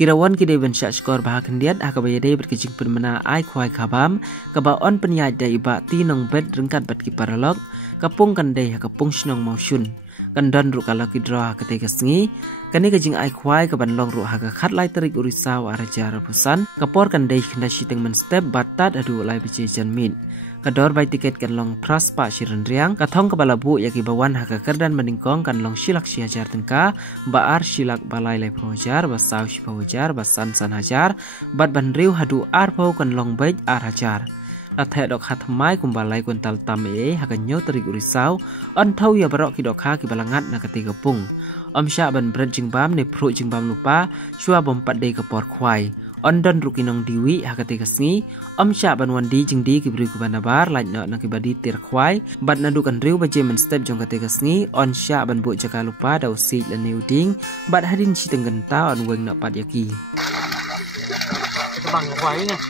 Kirawan kidai bensya skor bahak hendiat akabayadai berkecing permana ai kuai kabam kabaon penyai dai ba ti nong bed rengkat bat ki paralog kapung kandai kapung snong mausun kandan ru kala kidro hakate kasngi kani kajing ai kuai kaban long ru haka khat lai terik urisa wa raja rapusan kapor kandai khna shiteng men step batat adu lai bice janmin kador bai tiket kan long pras pa shiren riang kathong kabala bu yaki bawan haka kerdan meningkong kan long shilak shi hajar tengka baar shilak balai lai hajar basau shi hajar basan san hajar bat ban riu hadu ar pau kan long baik ar hajar lathai dok hat mai kumbalai kuntal tam haka nyo terik urisau on thau ya barok ki dok ha ki balangat na ketiga pung om sya ban brand jingbam ne pro jingbam lupa shua bom pat dei kapor khwai Ondon rukinong diwi hakati kasngi om sya ban wandi jingdi kibri kubanabar lain na kibadi tir khwai bat nadukan riu baje men step jong kati kasngi on sya ban bu jaka lupa dau si lan uding bat hadin si tenggenta on weng na pat yaki bang khwai nya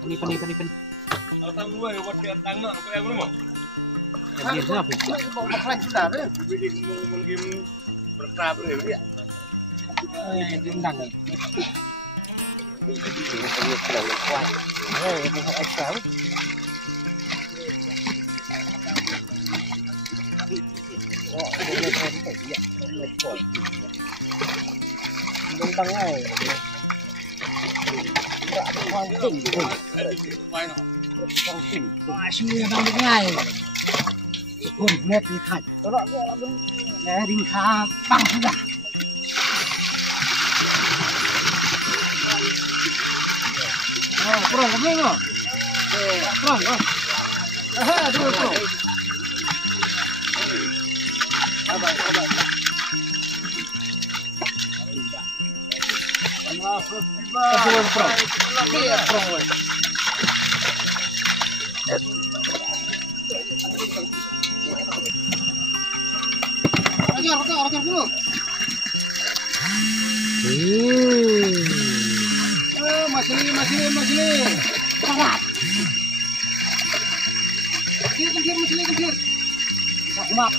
Pani Tang gue buat tang nak ko em mo. Dia siapa? Mau makan sudah deh. Mungkin berkah dulu ya. Dendang. Bukan ekstra. Dendang ai. Quang tỉnh quay nó quang tỉnh suy đang được ngay quần mệt thì thạch đó là đúng để đinh khá bằng thế cả kurang kamu nggak kurang dulu kurang Ajar dulu. Masih. Sangat. Kecil. Kumat.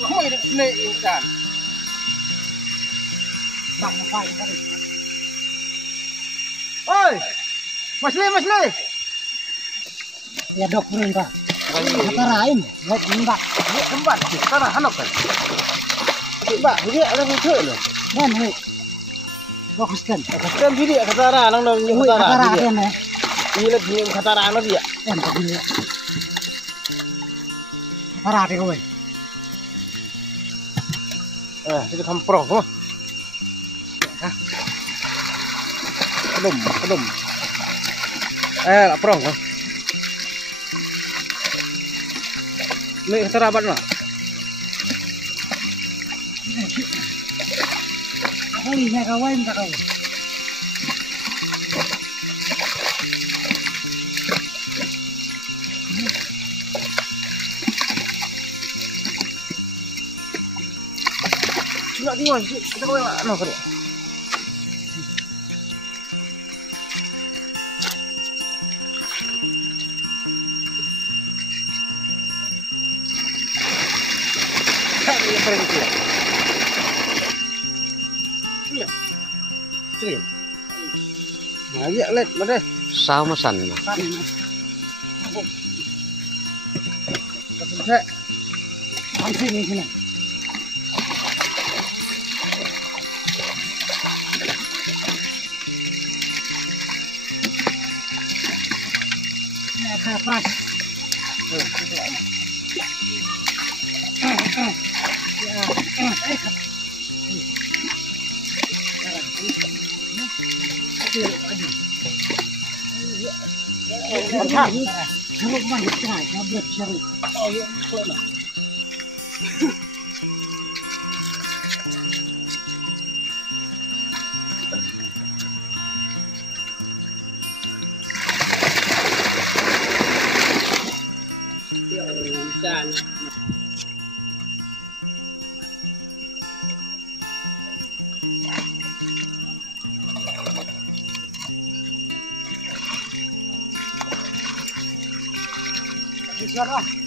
Koi ne ikan. Bang fai tadi. Oi. Masli. Ya dok perintah. Katarain, nggak mbak. Dia tempat, katara hanok kan. Mbak, dia ada muncul loh. Dan he. Fokuskan video katara nang nang katara dia ne. Ini lagi katara anak dia. Dan tadi. Katara dia kowe. Itu kamprong semua. Belum. Prong. Ini serabat nak. Apa lihat kawan tak kau? Cuma di mana? Kita kau yang nak kau? Banyak let mana? Sao mà sẵn mà. Ăn sini sini. Nah, keras. Kalau banyak cai, kabret cari. Oh, iya, betul. Rice.